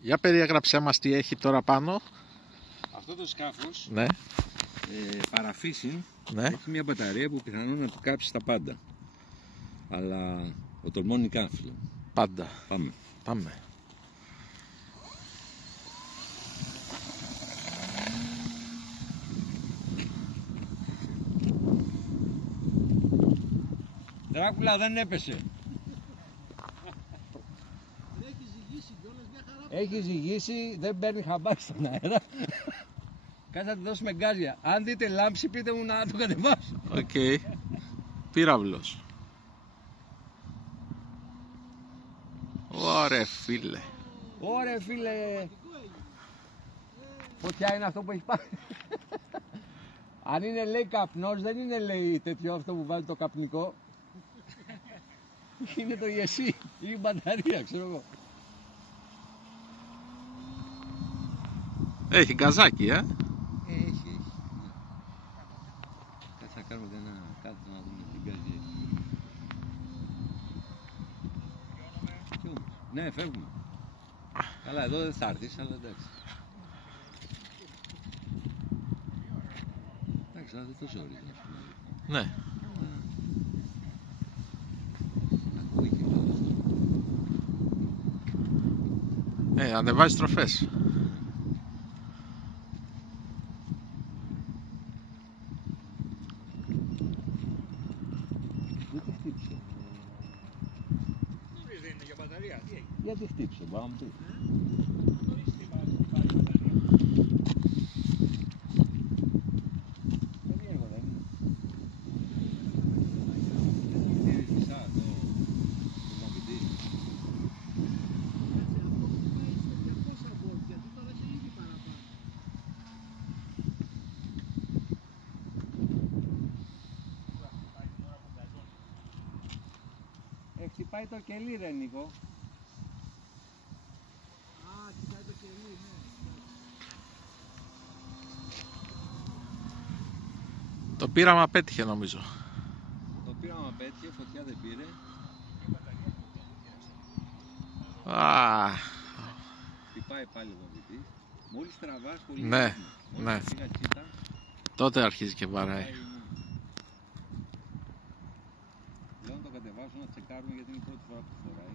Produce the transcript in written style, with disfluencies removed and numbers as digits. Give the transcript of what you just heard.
Για περιέγραψέ μας τι έχει τώρα πάνω. Αυτό το σκάφος, Ναι. παραφύσιν, Ναι. έχει μια μπαταρία που πιθανόν να του κάψει τα πάντα. Αλλά ο τολμών νικά, φίλε. Πάντα. Πάμε. Πάμε. Δράκουλα, δεν έπεσε. Έχει ζυγίσει κιόλας, μια χαρά. Έχει ζυγίσει, δεν παίρνει χαμπάρι στον αέρα. Κάτσε να του δώσουμε γκάζια. Αν δείτε λάμψη, πείτε μου να το κατεβάσω. Οκ. Πύραυλος. Ωρε φίλε. Ωραία, φίλε. Φωτιά είναι αυτό που έχει πάρει. Αν είναι, λέει, καπνός, δεν είναι, λέει, τέτοιο αυτό που βάζει το καπνικό. Είναι το ESC ή η μπαταρία, ξέρω εγώ. Έχει γκαζάκι, Έχει. Κάτσε να κάνουμε κάτι να δούμε τι γκάζι έχει. Ναι, φεύγουμε. Καλά, εδώ δεν θα έρθεις, αλλά εντάξει. Εντάξει, αλλά δεν το ζόρι, ας πούμε. Ναι. Ακούει και αυτό. Ανεβάζει τροφές. Γιατί χτύπησε. Δεν είναι για μπαταρία, τι έχει. Γιατί χτύπησε, μπορεί να μου πει. Περίεργο δεν είναι. Είναι φυσά το μαγνητή. Αυτό που πάει στο 200 volt, γιατί τώρα έχει λίγη παραπάνω. Χτυπάει το κελί, ρε Νίκο. Α, κοιτάει το κελί, ναι. Το πείραμα πέτυχε νομίζω. Το πείραμα πέτυχε, φωτιά δεν πήρε. Α, Χτυπάει πάλι ο μαγνητής. Μόλις τραβάς πολύ. Ναι, Μόλις ναι. φύγα τσίτα, τότε αρχίζει και βαράει. πάει, ναι. Λέω να το κατεβάσω να τσεκάρουμε γιατί είναι η πρώτη φορά που φοράει.